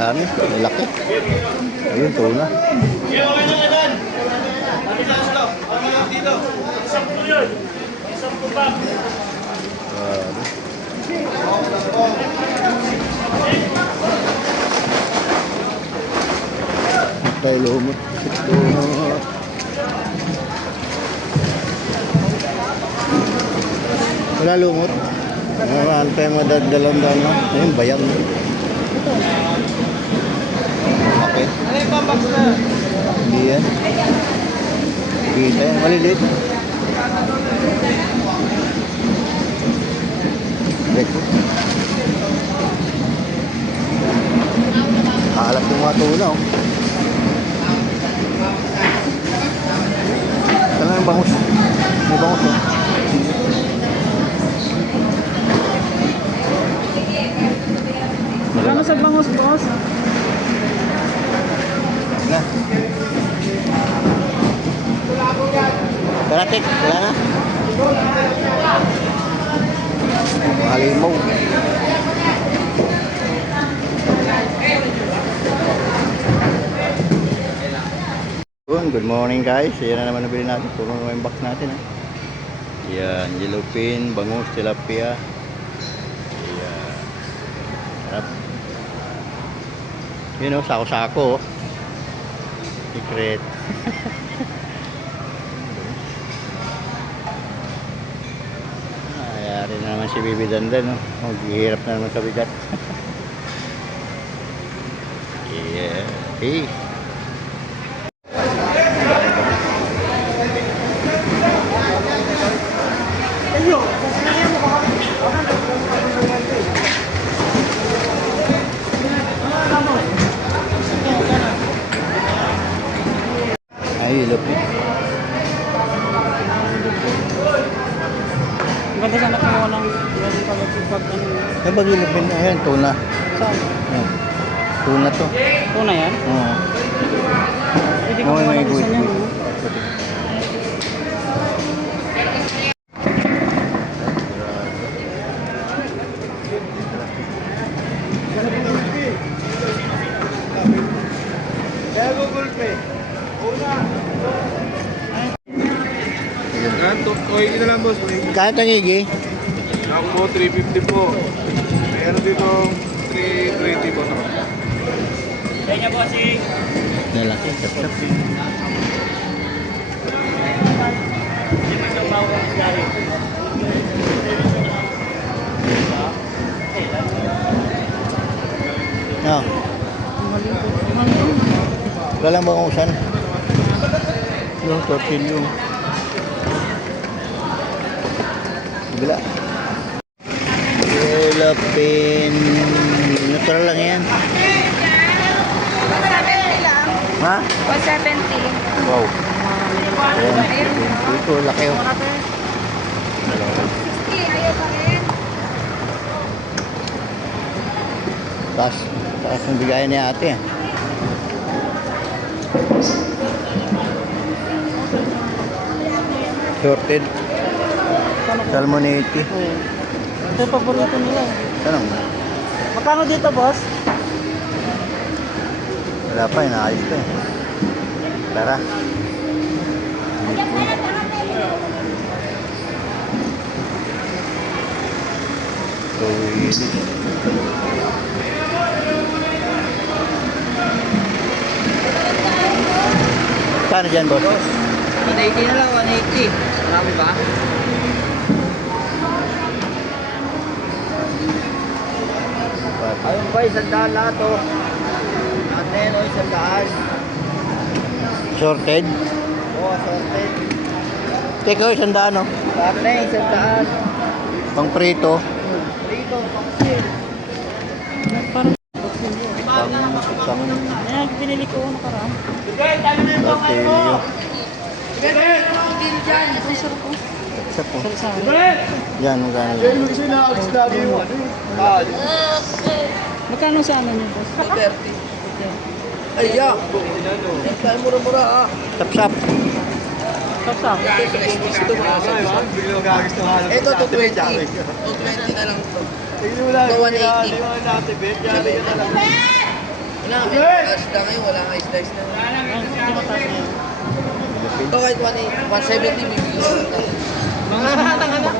Dami, malaki. Ayun, tuna. Tayo lumot. Wala lumot. Ano tayo madadalan-dalan no? Ayun, bayang. Okay. Ano yung pambox na? Hindi yan. Kita yan. Malilit. Kaalat yung mga tuna oh. Saan yung bangus? May bangus oh. Magkano sa bangus, boss? Na. Karatik, wala na. Halimaw. Good morning guys. Yan na naman nabili natin. Puro naman yung box natin. Yan, yellowfin, bangus, tilapia. Yan. Sarap. Yun o, sako-sako. Secret. Ayari na naman si Bibi Dandan. Maghihirap na naman sa bigat. Yeah. Hey. Ay, lupit. Maganda sana kung walang pag ano. Ay, bagilupin na. Ayan, tuna. Saan? Ayan. Tuna to. Tuna yan? Oo. Pwede ka Oo, may walang isa guhit-guhit. niyan, no? Kaya Google Pay. Una. Yan, okay na lang boss. Kahit ang igi. Ako po, 350 po. Meron dito 320 po. Kaya po si... Lalaki, tap-tap. No. Wala lang bangusan. Yung tortillo. Bila. Yellowfin. Natural lang yan. 170 lang. Ha? 170. Wow. Ayan. Ito, laki oh. 60, ayaw pa rin. Taas yung bigayan ni ate. Shorted. Salmoniti. Ito yung paborito nila. Tanong. Magkano dito, boss? Wala pa, inaayos pa eh. Tara. Tuwili. Kano dyan, boss? 180 na lang, 180. Marami ba? Ayun ba, 100 lahat o. Natin o, 100. Sorted? Oo, sorted. Teka, 100 no? Natin, 100. Pang prito. Rito, paksil. Parang Pang ayan, pinili ko nakaraan. tortillo. Sa po. Yan, magkano yan? Magkano sa ano niyo, boss? 30. Ay, ya. Tayo mura-mura ah. Sapsap. Kapsa. Ito, 220. 220 na lang ito. Ito 180. Wala nga, may isda ngayon, wala nga isda-isda. Ito kahit 170, bibigyan ko. Mga hatang anak.